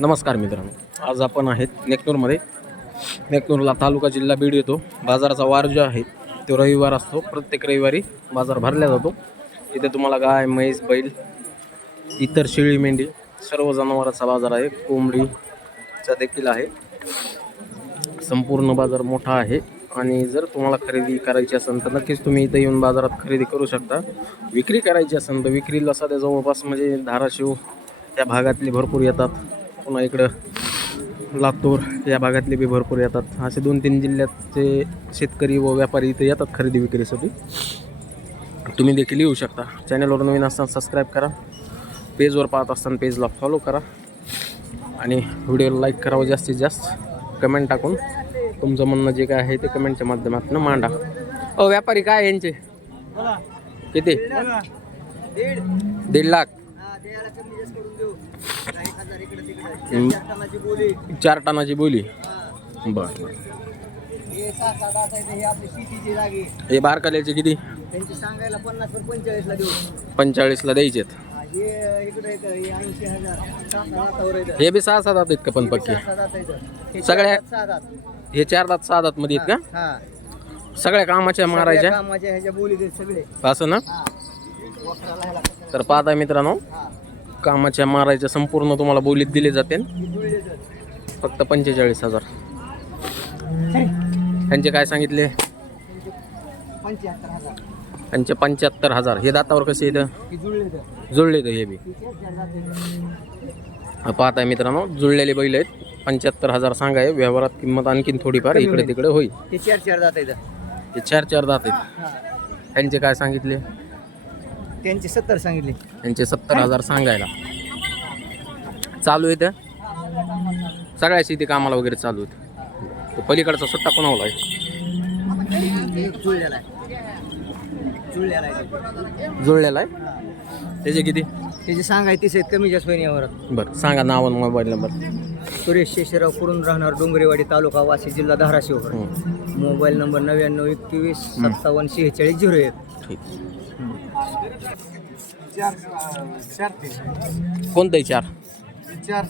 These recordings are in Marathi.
नमस्कार मित्रांनो. आज आपण आहेत नेकनूरमध्ये. नेकनूरला तालुका जिल्हा बीड येतो. बाजाराचा वार जो आहे तो रविवार असतो. प्रत्येक रविवारी बाजार भरला जातो. इथे तुम्हाला गाय म्हैस बैल इतर शेळी मेंढी सर्व जनावरांचा बाजार आहे. कोंबडीचा देखील आहे. संपूर्ण बाजार मोठा आहे. आणि जर तुम्हाला खरेदी करायची असेल तर नक्कीच तुम्ही इथं येऊन बाजारात खरेदी करू शकता. विक्री करायची असेल तर विक्रीला सध्या जवळपास म्हणजे धाराशिव त्या भागातले भरपूर येतात. पुन्हा इकडं लातूर या भागातले बी भरपूर येतात. असे दोन तीन जिल्ह्याचे शेतकरी व व्यापारी इथे येतात खरेदी विक्रीसाठी. तुम्ही देखील येऊ शकता. चॅनलवर नवीन असताना सबस्क्राईब करा. पेजवर पाहत असताना पेजला फॉलो करा. आणि व्हिडिओला लाईक करावं जास्तीत जास्त. कमेंट टाकून तुमचं म्हणणं जे काय आहे ते कमेंटच्या माध्यमातून मांडा. अ व्यापारी काय यांचे? किती? दीड लाख हम्म. चार टनाची बोली. बर. हे किती? सांगायला पन्नास वर पंचेचाळीसला द्यायचेत. हे बी सहा सात आहेत का पण पक्के. सगळ्या-. हे चार दात सहा दात मध्ये आहेत का? सगळ्या कामाच्या मारायच्या? असं ना? तर पाहता मित्रांनो कामाच्या मारायच्या संपूर्ण तुम्हाला बोलीत दिले जाते. फक्त पंचेचाळीस हजार. त्यांचे काय सांगितले? त्यांचे पंच्याहत्तर हजार. हे दातावर कसे येतं जुळली तर हे बी. पाहताय मित्रांनो जुळलेले बैल आहेत. पंच्याहत्तर हजार सांगाय व्यवहारात किंमत आणखीन थोडीफार इकडे. तिकडे होईल. हे चार चार दात. हे चार चार दात आहेत. त्यांचे काय सांगितले? त्यांचे सत्तर सांगितले. त्यांचे सत्तर हजार सांगायला. चालू आहे त्या सगळ्या शेती कामाला वगैरे चालू आहेत. तो पलीकडचा सुट्टा कोणावला आहे? जुळलेला आहे. त्याचे किती? त्याचे सांगाय तीस आहेत कमी जास्त यावर. बरं सांगा नाव आणि मोबाईल नंबर. सुरेश शेषराव कुरून राहणार डोंगरेवाडी तालुका वाशी जिल्हा धाराशिव. मोबाईल नंबर नव्याण्णव एकवीस सत्तावन्न शेहेचाळीस झिरो एक. ठीक. कोणतंही चार. चार.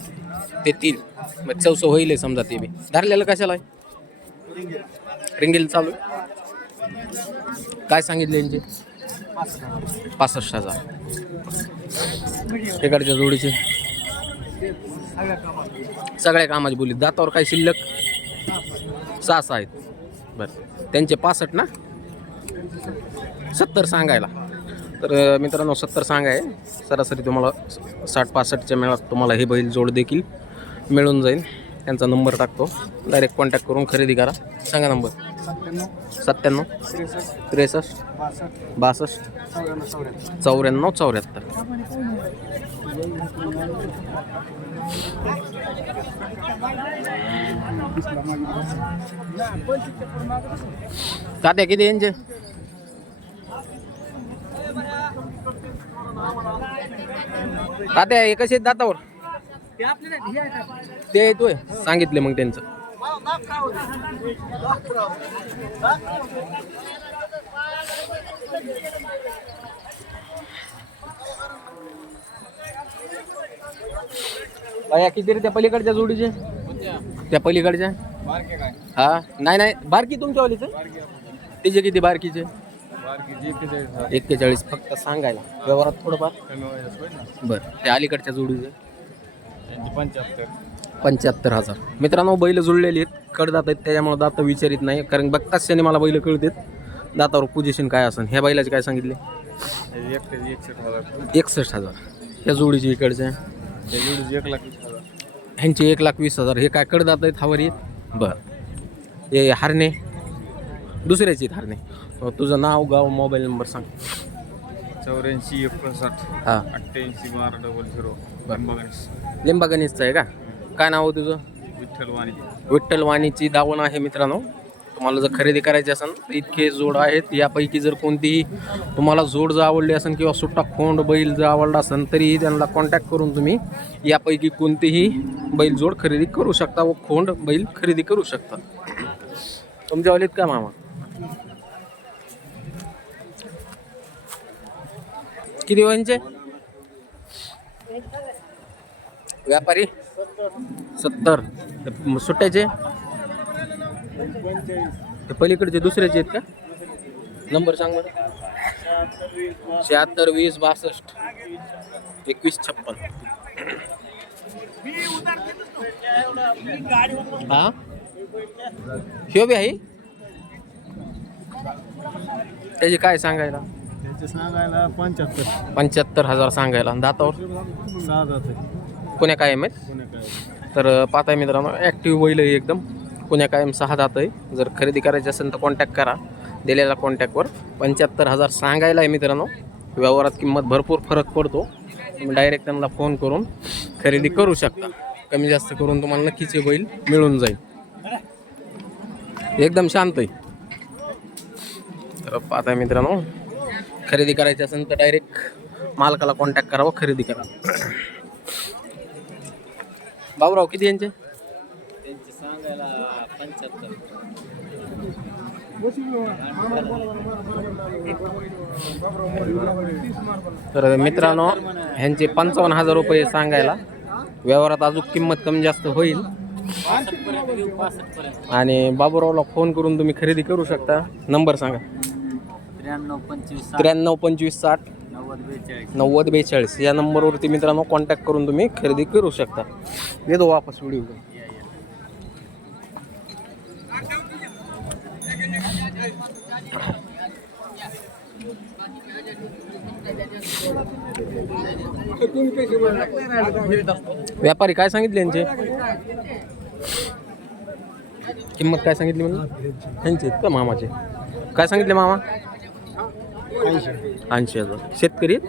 ते तीन. मग चौसं होईल समजा ते बी. धरलेलं कशाला आहे? रिंगेल चालू? काय सांगितले यांचे पासष्ट हजार. इकडच्या जोडीचे. सगळ्या कामाची बोली. दातावर काय शिल्लक? सहा सहा आहेत. बरं. त्यांचे पासष्ट ना? सत्तर सांगायला. तर मित्रांनो सत्तर सांगाय सरासरी तुम्हाला साठ पासष्टच्या मेळात तुम्हाला हे बैल जोड देखील मिळून जाईल. त्यांचा नंबर टाकतो. डायरेक्ट कॉन्टॅक्ट करून खरेदी करा. सांगा नंबर. सत्त्याण्णव. त्रेसष्ट. बासष्ट. चौऱ्याण्णव चौऱ्याहत्तर. तात्या किती यांचे? तात्या हे कसे आहेत दातावर ते येतोय सांगितले मग त्यांचं. बाया किती रे त्या पलीकडच्या जोडीचे? त्या पलीकडच्या? हा? नाही नाही बारकी तुमच्यावालीच? तिचे किती बारकीचे? एक्केचाळीस फक्त सांगायला. व्यवहारात थोडंफार? बरं. त्या अलीकडच्या जोडीचे? पंच्याहत्तर हजार. मित्रांनो बैल जुळलेली आहेत. कडदात आहेत त्याच्यामुळे दात विचारित नाही. कारण बघताच त्याने मला बैल कळतात. दातावर पोझिशन काय असेल ह्या बैलाचे काय सांगितले? एकसष्ट हजार. ह्या जोडीची इकडच्या? एक लाख ह्यांचे एक लाख वीस हजार. हे काय कडदात आहेत हावर येत बरं. हे हारणे? दुसऱ्याचे आहेत हारणे. तुझं नाव गाव मोबाईल नंबर सांग. चौऱ्याऐंशी एकोणसाठ हां. अठ्ठ्याऐंशी बारा डबल झिरो बगणेश लिंबा गणेशचं आहे का? काय नाव आहे तुझं? विठ्ठल वाणी विठ्ठल वाणीची दावण आहे मित्रांनो. तुम्हाला जर खरेदी करायची असेल तर इतके जोड आहेत. यापैकी जर कोणतीही तुम्हाला जोड जर आवडली असेल किंवा सुट्टा खोंड बैल जर आवडला असेल तरीही त्यांना कॉन्टॅक्ट करून तुम्ही यापैकी कोणतेही बैल जोड खरेदी करू शकता व खोंड बैल खरेदी करू शकता. तुमच्यावालीत का मामा? किती वयांचे व्यापारी? सत्तर. सुट्ट्याचे? ते पलीकडचे दुसऱ्याचे आहेत का? नंबर सांग बरं. शहात्तर वीस बासष्ट. एकवीस छप्पन. हा? ह्यो बी आहे त्याचे काय सांगायला? त्याचे सांगायला पंच्याहत्तर. पंच्याहत्तर हजार सांगायला. दातावर? सहा जाते कोण्या कायम आहेत? कोणी काय तर पाहताय मित्रांनो ॲक्टिव्ह बैल आहे एकदम. पुण्या कायम सहा जात आहे. जर खरेदी करायची असेल तर कॉन्टॅक्ट करा. दिलेल्या कॉन्टॅक्टवर पंच्याहत्तर हजार सांगायला आहे मित्रांनो. व्यवहारात किंमत भरपूर फरक पडतो. तुम्ही डायरेक्ट त्यांना फोन करून खरेदी करू शकता. कमी जास्त करून तुम्हाला नक्कीच हे बैल मिळून जाईल. एकदम शांत आहे. तर पाहताय मित्रांनो खरेदी करायची असेल तर डायरेक्ट मालकाला कॉन्टॅक्ट करावं खरेदी करा. बाबूराव किती यांचे? त्यांचे सांगायला पंच्याहत्तर. तर मित्रांनो ह्यांचे पंचावन्न हजार रुपये सांगायला व्यवहारात अजून किंमत कमी जास्त होईल. आणि बाबूरावला फोन करून तुम्ही खरेदी करू शकता. नंबर सांगा. त्र्याण्णव पंचवीस त्र्याण्णव पंचवीस साठ. नव्वद बेचाळीस. नव्वद बेचाळीस. या नंबरवरती मित्रांनो कॉन्टॅक्ट करून तुम्ही खरेदी करू शकता. येतो वापस व्हिडिओ व्यापारी काय सांगितले यांचे? किंमत काय सांगितली म्हणून? यांचे का मामाचे? काय सांगितले मामा? ऐंशी हज़ार. शेतकरी आहेत?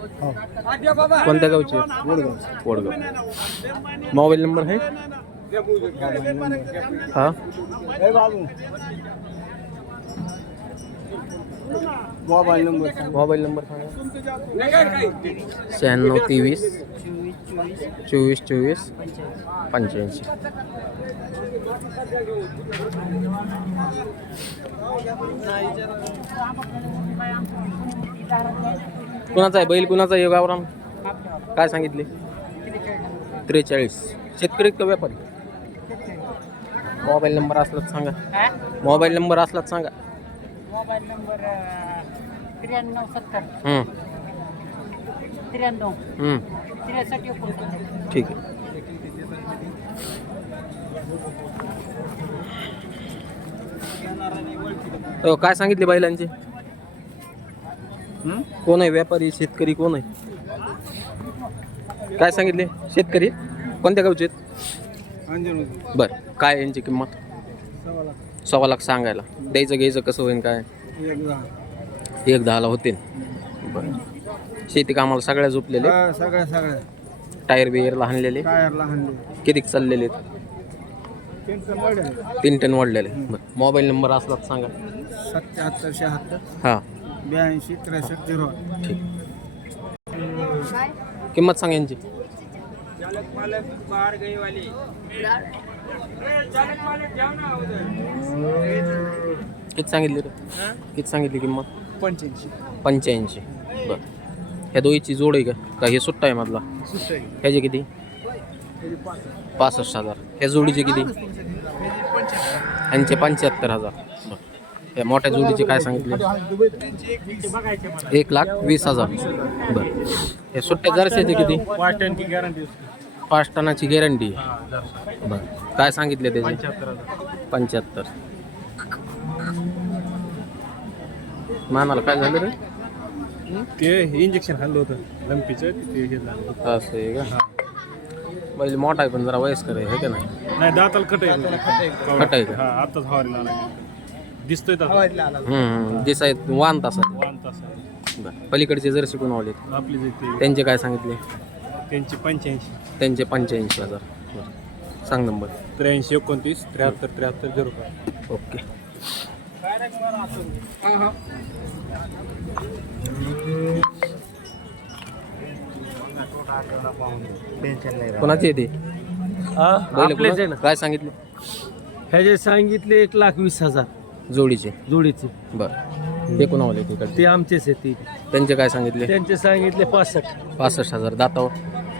कोणत्या गावचे आहेत? वडगाव मोबाईल नंबर आहे? हा? मोबाईल नंबर मोबाईल नंबर सांगा. शहाण्णव तेवीस चोवीस चोवीस पंच्याऐंशी. कुणाचा आहे? बैल कुणाचा आहे? गावराम. काय सांगितले? त्रेचाळीस. शेतकरी का व्यापारी? मोबाईल नंबर असलाच सांगा. मोबाईल नंबर असलाच सांगा. मोबाईल नंबर त्र्याण्णव सत्तर. हम्म, त्र्याण्णव. ठीक आहे. हो काय सांगितले बैलांचे? कोण आहे व्यापारी शेतकरी कोण आहे? काय सांगितले? शेतकरी? कोणत्या गावचे बर. काय यांची किंमत? सव्वा लाख. सांगायला. द्यायचं घ्यायचं कसं होईल काय? एक दहाला होते बरं. शेती कामाला सगळ्या झोपलेले सगळ्या सगळ्या. टायर बियर लहानलेले किती चाललेले आहेत? तीन टन वाढलेले. बरं. मोबाईल नंबर असला तर सांगा. सत्याहत्तर शहात्तर. हां. ब्याऐंशी त्रेसष्ट झिरो ठीक. किंमत सांगा यांची. किती सांगितली रे? किती सांगितली किंमत? पंच्याऐंशी. पंच्याऐंशी. बरं. ह्या दोईची जोड आहे का? का हे सुट्टा आहे मधला? ह्याचे किती? पासष्ट हजार. ह्या जोडीचे किती? यांचे पंच्याहत्तर हजार. या मोठ्या जोडीचे काय सांगितले? एक लाख वीस हजार. बरं. हे सुट्ट्या जरशाचे किती? वाटणची गॅरंटी पाच टनाची गॅरंटी. बरं. काय सांगितले त्याचे? पंच्याहत्तर. मानाला काय झालं रे? ते इंजेक्शन खाल्लं होतं. लंपीचं ते हे झालं असं आहे का? बैल मोठा आहे पण जरा वयस्कर आहे हे का नाही? नाही दाताला कट आहे खट आहे. का? हा आताच हवारीला आला दिसतोय हम्म दिसा आहेत वान तासा वाहन तास बरं. पलीकडचे जर शिकून आवले आपली जे ते त्यांचे काय सांगितले? त्यांची पंच्याऐंशी. त्यांचे पंच्याऐंशी हजार. बरं. सांग नंबर. त्र्याऐंशी एकोणतीस त्र्याहत्तर त्र्याहत्तर झिरो ओके. कोणाची येते कोणा- काय सांगितले? ह्याचे सांगितले एक लाख वीस हजार. जोडीचे. जोडीचे. बरं. ते कोणावले तिकडे ते आमचेच आहेत ते. त्यांचे काय सांगितले? त्यांचे सांगितले पासष्ट. पासष्ट हजार. दातावर?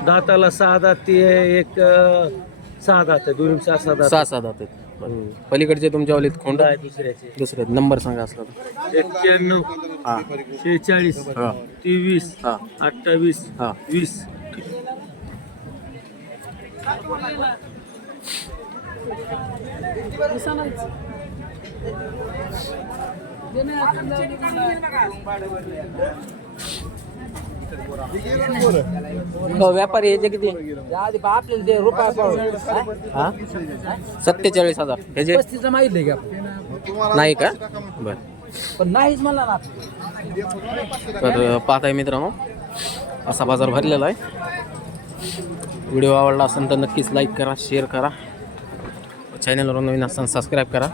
दाताला सहा दात ते एक अं, सहा दात आहे दोन्ही सहा सहा दात सहा सहा दात आहेत. बरं. पलीकडचे तुमच्या वलीत खोंड आहे दुसऱ्याचे. दुसरे. नंबर सांगा असला तर. एक्क्याण्णव हां. शेहेचाळीस हां. तेवीस हां. अठ्ठावीस हां. वीस. व्यापारी याचे किती? आपल्याला ते रुपया हा? सत्तेचाळीस हज़ार. ह्याचे पस्तीसला माहिती का आपण? नाही का? बर. पण नाहीच म्हणला ना तर पाहत आहे मित्रांनो असा बाज़ार भरलेला आहे. व्हिडिओ आवडला असेल तर नक्कीच लाईक करा शेअर करा. चॅनलवर नवीन असताना सबस्क्राईब करा.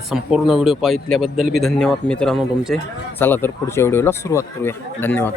संपूर्ण व्हिडिओ पाहितल्याबद्दल बी धन्यवाद मित्रांनो तुमचे. चला तर पुढच्या व्हिडिओला सुरुवात करूया. धन्यवाद.